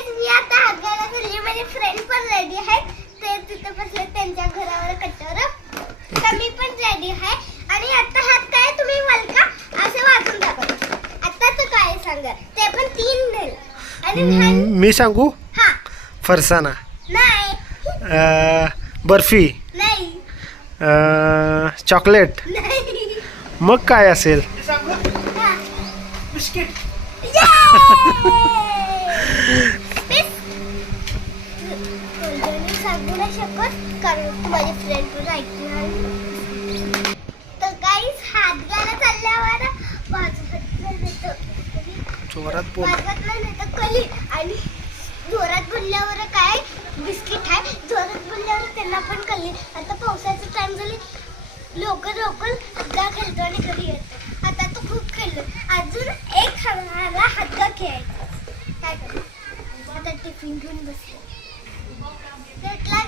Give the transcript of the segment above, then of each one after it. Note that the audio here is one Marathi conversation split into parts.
गाईज मी आता हात घालायला चालली. माझे फ्रेंड पण रेडी आहेत. ते तिथे बसले त्यांच्या घरावर कट्ट्यावर. तर मी पण रेडी आहे. आणि आता हात काय तुम्ही वलका असे वाजून दाखवा. आता तर काय सांगा. ते पण 3 देईल. आणि मी सांगू. हा. फरसाना. नाही. बर्फी. नाही. चॉकलेट. नाही. मग काय असेल? हा. बिस्किट. सांगू नाही शकत कारण माझे फ्रेंड पण ऐकणार. तर काहीच हात घाला चालल्यावर जोरात बोल. वाजत नाही तर कली. आणि जोरात बोलल्यावर काय बिस्किट आहे. जोरात बोलल्यावर त्यांना पण कली. आता पावसाचं टाइम झाले. लवकर हातगा खेळतो आणि घरी येतो. आता तो खूप खेळलो. अजून एक खाणारा हातगा खेळायचा. काय करायचं आता टिफिन घेऊन बसलो. घेतला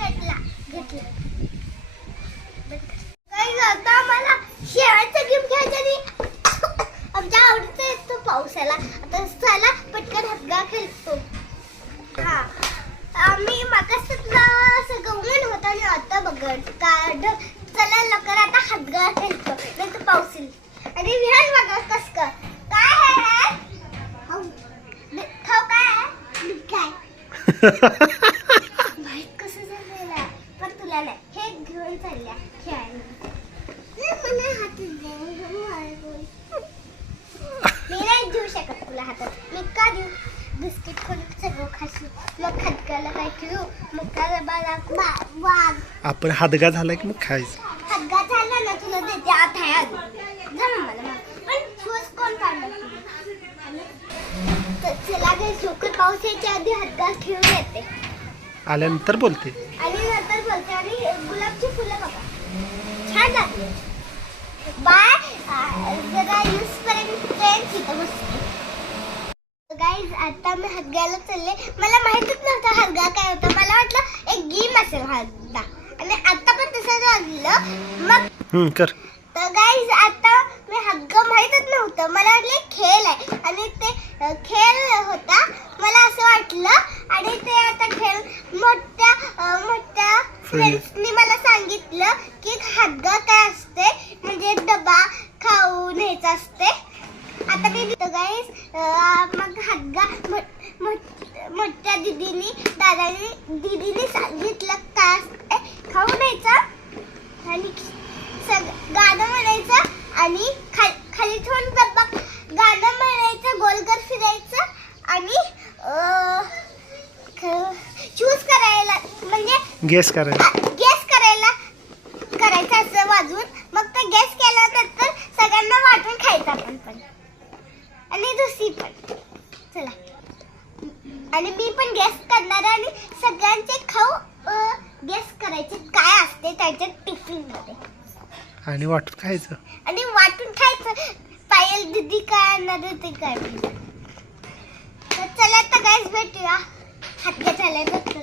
काही आता मला शेवटचा गेम खेळायचा आणि आमच्या आवडीचा येतो पावसाला. आता चला पटकन हातगा खेळतो. हा आम्ही मागासला असं गवळण होतं आणि आता बघत काढ. चला लवकर आता हातगा खेळतो नाही तर पाऊस येईल. आणि विहान बघा कस काय आहे. खाऊ काय माहित कसं झालेलं आहे. पण तुला नाही हे घेऊन चालल्या खेळायला. मी नाही देऊ शकत तुला हातात. मी का देऊ. बिस्किट खोल सगळं खाशी. मग हातगाला काय खेळू. मग काय वाघ आपण हातगा झाला की मग खायचं. हातगा झाला ना तुला देते. आता आहे जा मला. पण शूज कोण काढला तुला. चला गे लवकर पाऊस यायच्या आधी हातगा खेळून येते. आल्यानंतर बोलते. आणि नंतर बोलते. आणि गुलाबची फुलं बघा छान लागली. बाय. जरा यूज पर्यंत फ्रेंड्स इथं बसते. गाईज आता मी हातगाला चालले. मला माहितच नव्हतं हातगा काय होतं. मला वाटलं एक गेम असेल हातगा. आणि आता पण तसं झालं. मग कर. तर गाईज आता मी हातगा माहितच नव्हतं. मला वाटलं खेळ आहे. आणि ते खेळ होता. मला असं वाटलं. आणि ते आता खेळ मोठ्या फ्रेंड्सनी मला सांगितलं की हातगा काय असते. म्हणजे डबा खाऊ न्यायचा असते. आता मी गाईज मग हातगा मोठ्या दीदीने सांगितलं काय असते. खाऊ न्यायचा आणि गाणं म्हणायचं. आणि खाली ठेवून डब्बा गाणं म्हणायचं. गोलकर फिरायचं. आणि चूज करायला म्हणजे गेस करायला करायचं असं वाजवून. मग ते गेस केल्यानंतर सगळ्यांना वाटून खायचं आपण पण. आणि दुसरी पण चला. आणि मी पण गेस करणार. आणि सगळ्यांचे खाऊ गेस करायचे काय असते त्याच्या टिफिन मध्ये. आणि वाटून खायचं. आणि वाटून खायचं. पायल दीदी काय आणणार ते काय. तर चला तर गाईस भेटूया हातगा झाल्यानंतर.